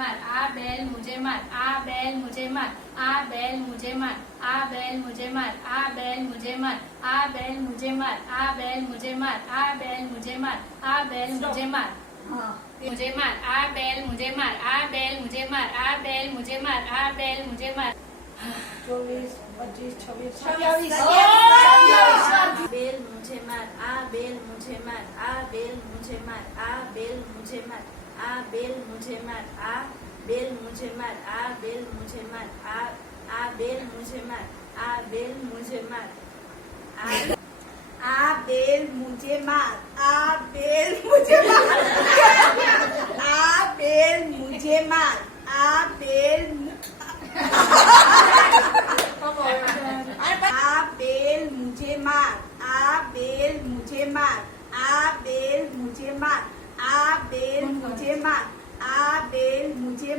मार आ बैल मुझे मार आ बैल मुझे मार आ बैल मुझे मार आ बैल मुझे मार आ बैल मुझे मार आ बैल मुझे मार आ बैल मुझे मार आ बैल मुझे मार आ बैल मुझे मार मुझे मार आ बैल मुझे मार आ बैल मुझे मार आ बैल मुझे मार आ बैल मुझे मार ચોવીસ પચીસ છવ્વીસ બેલ મુજે માર આ બેલ મુજે માર આ બેલ મુજે માર આ બેલ મુજે માર આ બેલ મુજે માર આ બેલ મુજે માર આ બેલ મુજે માર આ આ બેલ મુજે માર આ બેલ મુજે માર આ બેલ મુજે માર આ બેલ મુજે માર આ બેલ મુજે માર આ બેલ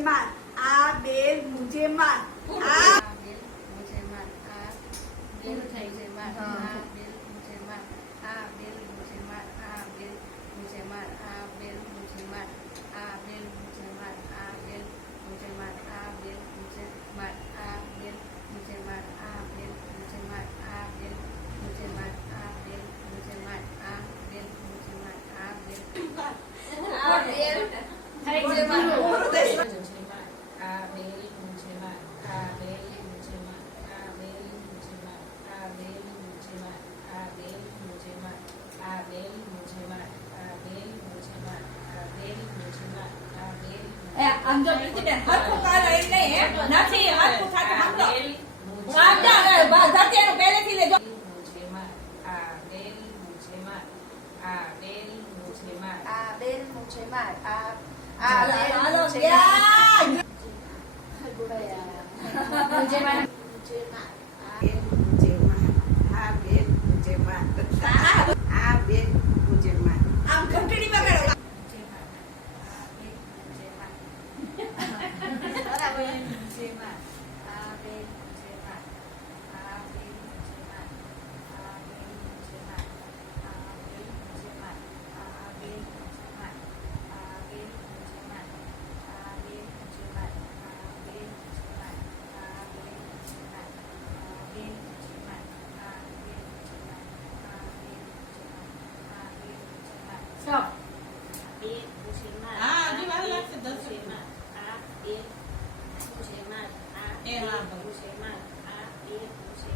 માર આ બે મુજે માર આ બેલ મુજે માર આ બેલ થઈ જાય માર સમજો પ્રિન્સિપલ હરખું કરો એમ નહીં નથી હરખું થતું સમજો જાતિયાનું પહેલેથી લેજો. જેમાં છે માન આ એ છે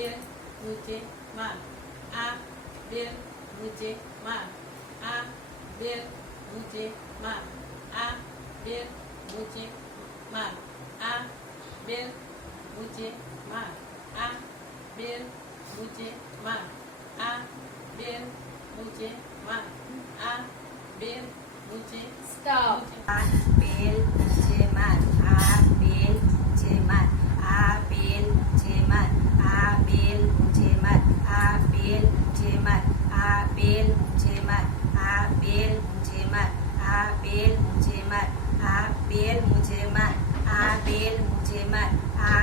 બેલ નીચે માર આ બેલ નીચે માર આ બેલ નીચે માર આ બેલ નીચે માર આ બેલ નીચે માર આ બેલ નીચે માર આ બેલ નીચે માર આ બેલ નીચે સ્ટોપ આ બેલ છે માર આ બેલ છે માર આ બેલ છે માર આ બેલ છે માર આ બેલ છે માર આ બેલ છે માર આ બેલ છે માર આ બેલ છે માર આ બેલ છે માર આ બેલ છે માર આ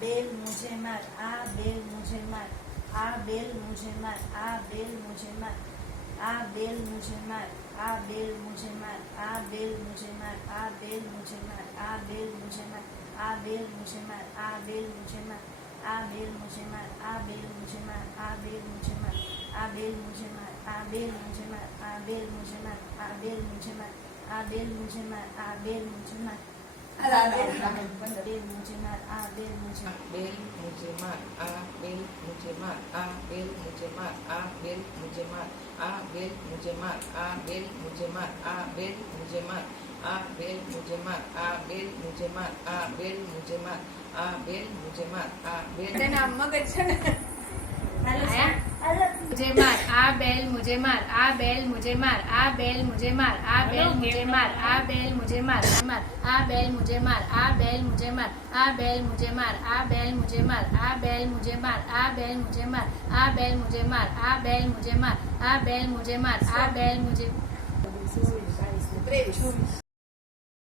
બેલ મુજે માર આ બેલ મુજે માર આ બેલ મુજે માર આ બેલ મુજે માર આ બેલ મુજે માર આ બેલ મુજે માર આ બેલ મુજે માર આ બેલ મુજે માર આ બેલ મુજે માર આ બેલ મુજે માર આ બેલ મુજે માર આ બેલ મુજે માર આ બેલ મુજે માર આ બેલ મુજે માર આ બેલ મુજે માર આ બેલ મુજે માર આ બેલ મુજે માર આ બેલ મુજે માર આ બેલ મુજેનાર આ બેલ મુજેનાર આ બેલ મુજેનાર આ બેલ મુજેમાર આ બેલ મુજેમાર આ બેલ મુજેમાર આ બેલ મુજેમાર આ બેલ મુજેમાર આ બેલ મુજેમાર આ બેલ મુજેમાર આ બેલ મુજેમાર આ બેલ મુજેમાર આ બેલ મુજેમાર આ બેલ મુજેમાર આ બેલ તેના મગજ છે ને मुझे मार आ बैल मुझे मार आ बैल मुझे मार आ बैल मुझे मार आ बैल मुझे मार आ बैल मुझे मार मार आ बैल मुझे मार आ बैल मुझे मार आ बैल मुझे मार आ बैल मुझे मार आ बैल मुझे मार आ बैल मुझे मार आ बैल मुझे मार आ बैल मुझे मार आ बैल मुझे मार आ बैल मुझे ત્રેવીસ